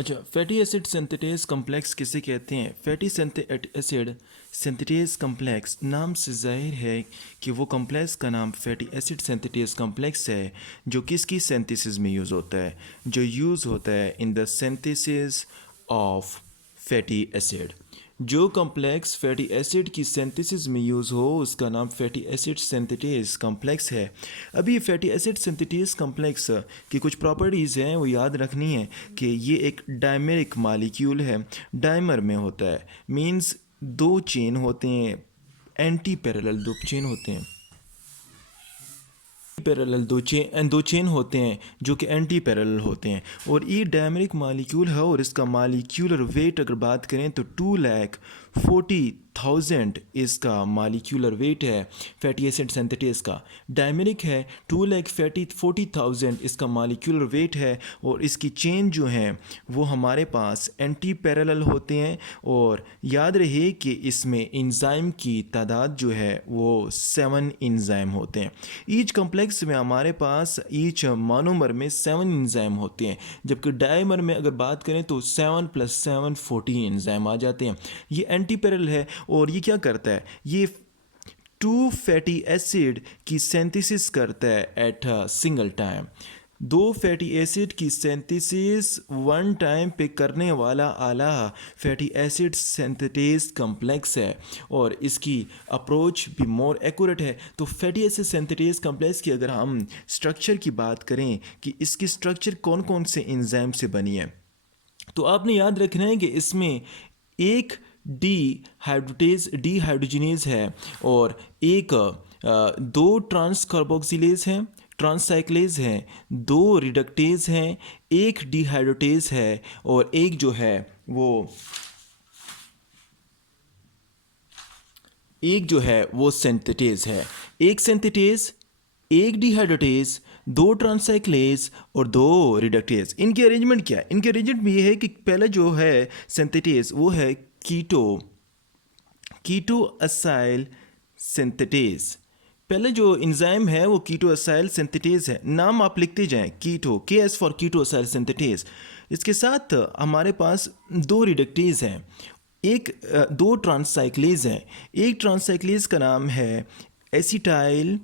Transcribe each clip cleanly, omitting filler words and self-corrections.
अच्छा, fatty acid synthetase complex किसे कहते हैं? फैटी एसिड सिंथेटेज कम्प्लेक्स नाम से जाहिर है कि वो कम्प्लेक्स का नाम फैटी एसिड सिंथेटेज कम्प्लेक्स है, जो किसकी सिंथेसिस में यूज़ होता है, जो यूज़ होता है in the synthesis of fatty acid. जो कम्प्लेक्स फैटी एसिड की सिंथेसिस में यूज़ हो उसका नाम फैटी एसिड सिंथेटेज कम्प्लेक्स है। अभी फैटी एसिड सिंथेटेज कम्प्लेक्स की कुछ प्रॉपर्टीज़ हैं वो याद रखनी है कि ये एक डायमेरिक मालिक्यूल है, डायमर में होता है, मींस दो चेन होते हैं, एंटी पैरेलल दो चेन होते हैं, पैरेलल दो चेन होते हैं जो कि एंटी पैरेलल होते हैं, और ये डायमेरिक मालिक्यूल है और इसका मालिक्यूलर वेट अगर बात करें तो 2,40,000 इसका मालिक्यूलर वेट है फैटी एसिड सिंथेटेज का। डायमेरिक है, 2,40,000 इसका मालिक्यूलर वेट है, और इसकी चेन जो हैं वो हमारे पास एंटी पैरेलल होते हैं। और याद रहे कि इसमें इंजाइम की तादाद जो है वो 7 इंजाइम होते हैं। ईच कम्प्लेक्स में हमारे पास ईच मोनोमर में 7 इंजाइम होते हैं, जबकि डायमर में अगर बात करें तो 7 + 7 14 इंजाइम आ जाते हैं। ये एंटी पैरेलल है और ये क्या करता है, ये टू फैटी एसिड की सिंथेसिस करता है एट अ सिंगल टाइम। दो फैटी एसिड की सिंथेसिस वन टाइम पे करने वाला आला फैटी एसिड सिंथेटेज कम्प्लेक्स है, और इसकी अप्रोच भी मोर एक्यूरेट है। तो फैटी एसिड सिंथेटेज कम्प्लेक्स की अगर हम स्ट्रक्चर की बात करें कि इसकी स्ट्रक्चर कौन कौन से एंजाइम से बनी है, तो आपने याद रखना है कि इसमें एक डी हाइड्रोजिनेज है, और एक दो ट्रांस कार्बोक्सिलेज हैं, ट्रांससाइक्लेज हैं, दो रिडक्टेज हैं, एक डिहाइड्रोटेज है, और एक जो है वो सिंथेटेज है। एक सिंथेटेज, एक डिहाइड्रोटेज, दो ट्रांससाइक्लेज और दो रिडक्टेज। इनकी अरेंजमेंट क्या है? इनकी अरेंजमेंट में ये है कि पहले जो है सिंथेटेज वो है कीटो असाइल सिंथेटेज। पहले जो इंजाइम है वो कीटो असाइल सिंथेटेज है। नाम आप लिखते जाएं, keto, KS for keto acyl synthetase. इसके साथ हमारे पास दो रिडक्टेज हैं, दो ट्रांससाइक्लेज हैं। एक ट्रांससाइक्लेज का नाम है एसिटाइल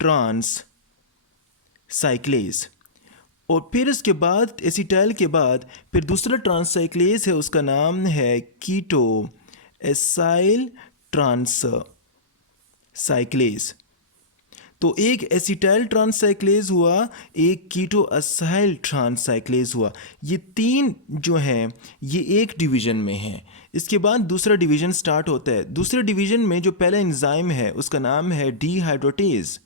ट्रांस साइक्लेज, और फिर इसके बाद एसिटाइल के बाद फिर दूसरा ट्रांससाइक्लेज है, उसका नाम है कीटो एसाइल ट्रांस साइक्लेज। तो एक एसिटाइल ट्रांससाइक्लेज हुआ, एक कीटो असाइल ट्रांससाइक्लेज हुआ। ये तीन जो हैं ये एक डिवीज़न में हैं। इसके बाद दूसरा डिवीज़न स्टार्ट होता है। दूसरे डिवीज़न में जो पहला एंजाइम है उसका नाम है डिहाइड्रोटेज।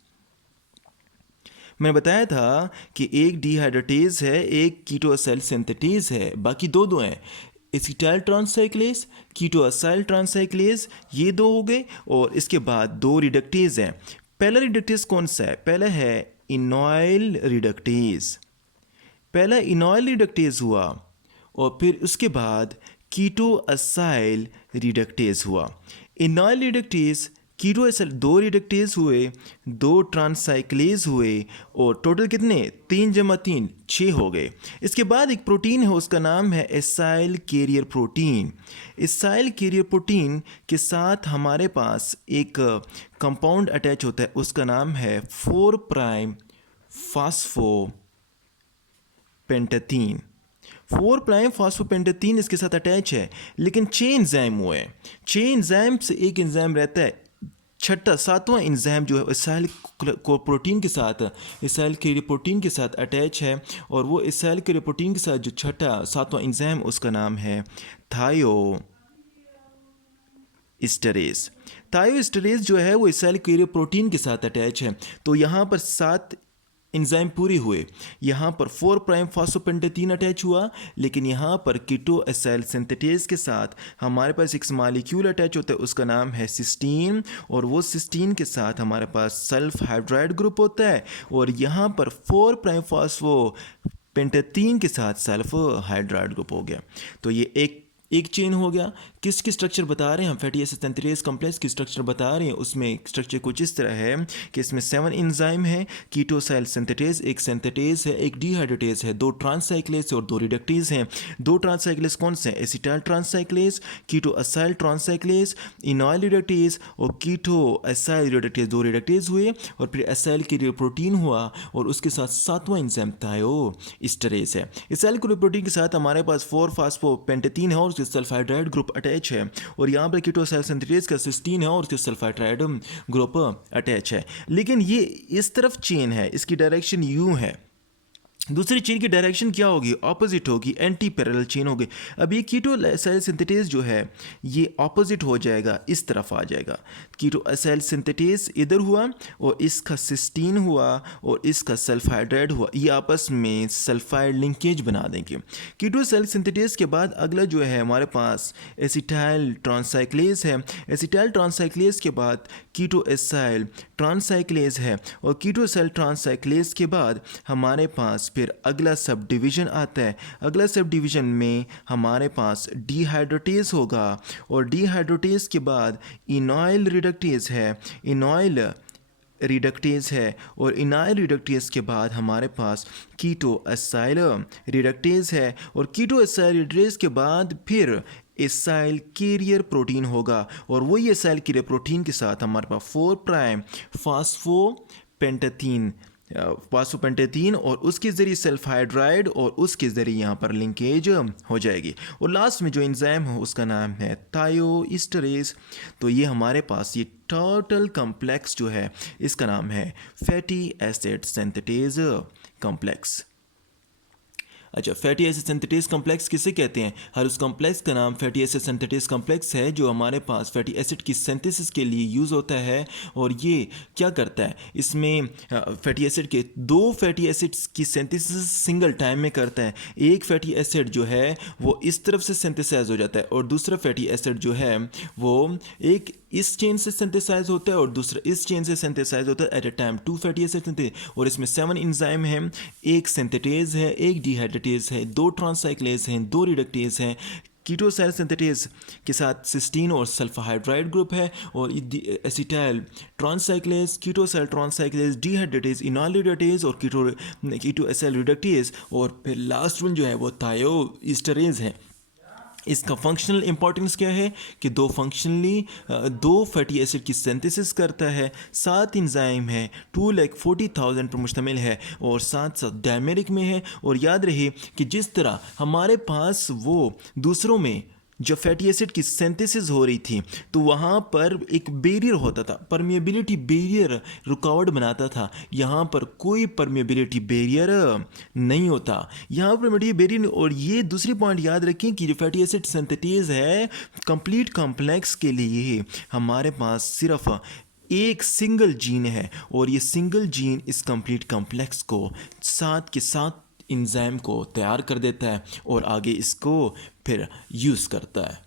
मैंने बताया था कि एक डिहाइड्रोटेज है, एक कीटो असाइल सिंथेटेज है, बाकी दो हैं, एसिटाइल ट्रांससाइक्लेज, कीटो असाइल ट्रांससाइक्लेज, ये दो हो गए, और इसके बाद दो रिडक्टेज हैं। पहला रिडक्टेज कौन सा है? पहला है इनॉइल रिडक्टेज। पहला इनॉइल रिडक्टेज हुआ, और फिर उसके बाद कीटो असाइल रिडक्टेज हुआ। इनॉइल रिडक्टेज, कीटो असाइल, दो रिडक्टेज हुए, दो ट्रांससाइक्लेज हुए, और टोटल कितने? 3 × 3 6 हो गए। इसके बाद एक प्रोटीन है, उसका नाम है acyl carrier protein. Acyl carrier protein के साथ हमारे पास एक कंपाउंड अटैच होता है, उसका नाम है 4' फास्फोपेंटाथीन। 4' फास्फोपेंटाथीन इसके साथ अटैच है, लेकिन 6 एंजाइम हुए हैं। 6 एंजाइम से एक एंजाइम रहता है, छठा सातवां एंजाइम जो है एसाइल प्रोटीन के साथ, एसाइल कैरियर प्रोटीन के साथ अटैच है, और वो एसाइल कैरियर प्रोटीन के साथ जो छठा सातवां एंजाइम उसका नाम है थायोस्टेरेज। थायोस्टेरेज जो है वो एसाइल कैरियर प्रोटीन के साथ अटैच है। तो यहाँ पर 7 एंजाइम पूरे हुए। यहाँ पर 4' फास्फोपेंटाथीन अटैच हुआ, लेकिन यहाँ पर कीटो एसाइल सिंथेटेज के साथ हमारे पास एक मॉलिक्यूल अटैच होता है, उसका नाम है सिस्टीन, और वो सिस्टीन के साथ हमारे पास सल्फ हाइड्राइड ग्रुप होता है, और यहाँ पर 4' फास्फोपेंटाथीन के साथ सल्फ हाइड्राइड ग्रुप हो गया। तो ये एक एक चेन हो गया। किसकी स्ट्रक्चर बता रहे हैं हम, फैटी एसिड सिंथेटेज कॉम्प्लेक्स की स्ट्रक्चर बता रहे हैं। उसमें स्ट्रक्चर कुछ इस तरह है कि इसमें 7 एंजाइम है, कीटोसाइल सिंथेटेज एक सिंथेटेज है, एक डिहाइड्रेटेज है, 2 ट्रांससाइक्लेज और 2 रिडक्टेज हैं। 2 ट्रांससाइक्लेज कौन से हैं, एसिटाइल ट्रांससाइक्लेज, कीटोअसाइल ट्रांससाइक्लेज, इनॉयल रिडक्टेज और कीटोअसाइल रिडक्टेज, 2 रिडक्टेज हुए। और फिर एसाइल के लिए प्रोटीन हुआ और उसके साथ 7वां एंजाइम थायोस्टेरेज है। एसाइल के प्रोटीन के साथ हमारे पास 4-फॉस्फोपेंटेथीन है और उसके सल्फाइड्राइड ग्रुप अटैच है। और यहाँ पर कीटोसाइल सिंथेटेज का सिस्टीन है और उसके सल्फाइड्राइड ग्रुप अटैच है। लेकिन ये इस तरफ चेन है, इसकी डायरेक्शन यूं है। दूसरी चेन की डायरेक्शन क्या होगी, ऑपोजिट होगी, एंटी पैरेलल चेन होगी। अब ये कीटोसाइल सिंथेटेज जो है ये ऑपोजिट हो जाएगा, इस तरफ आ जाएगा। कीटोसाइल सिंथेटेज इधर हुआ और इसका सिस्टीन हुआ और इसका सल्फाइड्राइड हुआ, ये आपस में सल्फाइड लिंकेज बना देंगे। कीटोसाइल सिंथेटेज के बाद अगला जो है हमारे पास एसिटाइल ट्रांससाइक्लेज है। एसिटाइल ट्रांससाइक्लेज के बाद कीटोएसाइल ट्रांससाइक्लेज है और कीटोसाइल ट्रांससाइक्लेज के बाद हमारे पास फिर अगला सब डिवीज़न आता है। अगला सब डिवीज़न में हमारे पास डिहाइड्रेटेज होगा और डिहाइड्रेटेज के बाद इनॉयल रिडक्टेज है, इनॉयल रिडक्टेज है और इनाइल रिडक्टेज के बाद हमारे पास कीटोअसाइल रिडक्टेज है और कीटोअसाइल रिडक्टेज के बाद फिर एसाइल कैरियर प्रोटीन होगा और वही एसाइल कैरियर प्रोटीन के साथ हमारे पास 4' फास्फोपेंटेथीन और उसके ज़रिए सल्फाइड्राइड और उसके ज़रिए यहाँ पर लिंकेज हो जाएगी। और लास्ट में जो एंजाइम है उसका नाम है थायोस्टेरेज। तो ये हमारे पास ये टोटल कॉम्प्लेक्स जो है इसका नाम है फैटी एसिड सिंथेटेज कॉम्प्लेक्स। अच्छा, फैटी एसिड सिंथेटेज कॉम्प्लेक्स किसे कहते हैं? हर उस कॉम्प्लेक्स का नाम फैटी एसिड सिंथेटेज कॉम्प्लेक्स है जो हमारे पास फैटी एसिड की सिंथेसिस के लिए यूज़ होता है। और ये क्या करता है, इसमें फैटी एसिड के 2 फैटी एसिड्स की सिंथेसिस सिंगल टाइम में करता है। एक फैटी एसिड जो है वो इस तरफ से सिंथेसाइज हो जाता है और दूसरा फैटी एसिड जो है वो एक इस चेन से सिंथेसाइज होता है और दूसरा इस चेन से सिंथेसाइज होता है at a time 2 fatty acid synthesise. और इसमें 7 एंजाइम हैं, एक सिंथेटेज है, एक डिहाइड्रेटेज है, 2 ट्रांससाइक्लेज हैं, 2 रिडक्टेज हैं। कीटोसाइल सिंथेटेज के साथ सिस्टीन और सल्फाइड्राइड ग्रुप है और एसिटाइल ट्रांससाइक्लेज, कीटोसाइल ट्रांससाइक्लेज, डिहाइड्रेटेज, इनॉल रिडक्टेज और कीटोएसाइल रिडक्टेज और फिर लास्ट वन जो है वो थायोस्टेरेज है। इसका फंक्शनल इंपॉर्टेंस क्या है कि 2 फैटी एसिड की सिंथेसिस करता है, 7 एंजाइम है, 2,40,000 पर मुश्तमिल है और साथ साथ डायमेरिक में है। और याद रहे कि जिस तरह हमारे पास वो दूसरों में जब फैटी एसिड की सिंथेसिस हो रही थी तो वहाँ पर एक बैरियर होता था, परमिएबिलिटी बैरियर रुकावट बनाता था। यहाँ पर कोई परमिएबिलिटी बैरियर नहीं होता, यहाँ पर परमिएबिलिटी बैरियर। और ये दूसरी पॉइंट याद रखें कि जो फैटी एसिड सिंथेटेज है कंप्लीट कॉम्प्लेक्स के लिए हमारे पास सिर्फ एक सिंगल जीन है और ये सिंगल जीन इस कंप्लीट कॉम्प्लेक्स को साथ के साथ एंजाइम को तैयार कर देता है और आगे इसको फिर यूज़ करता है।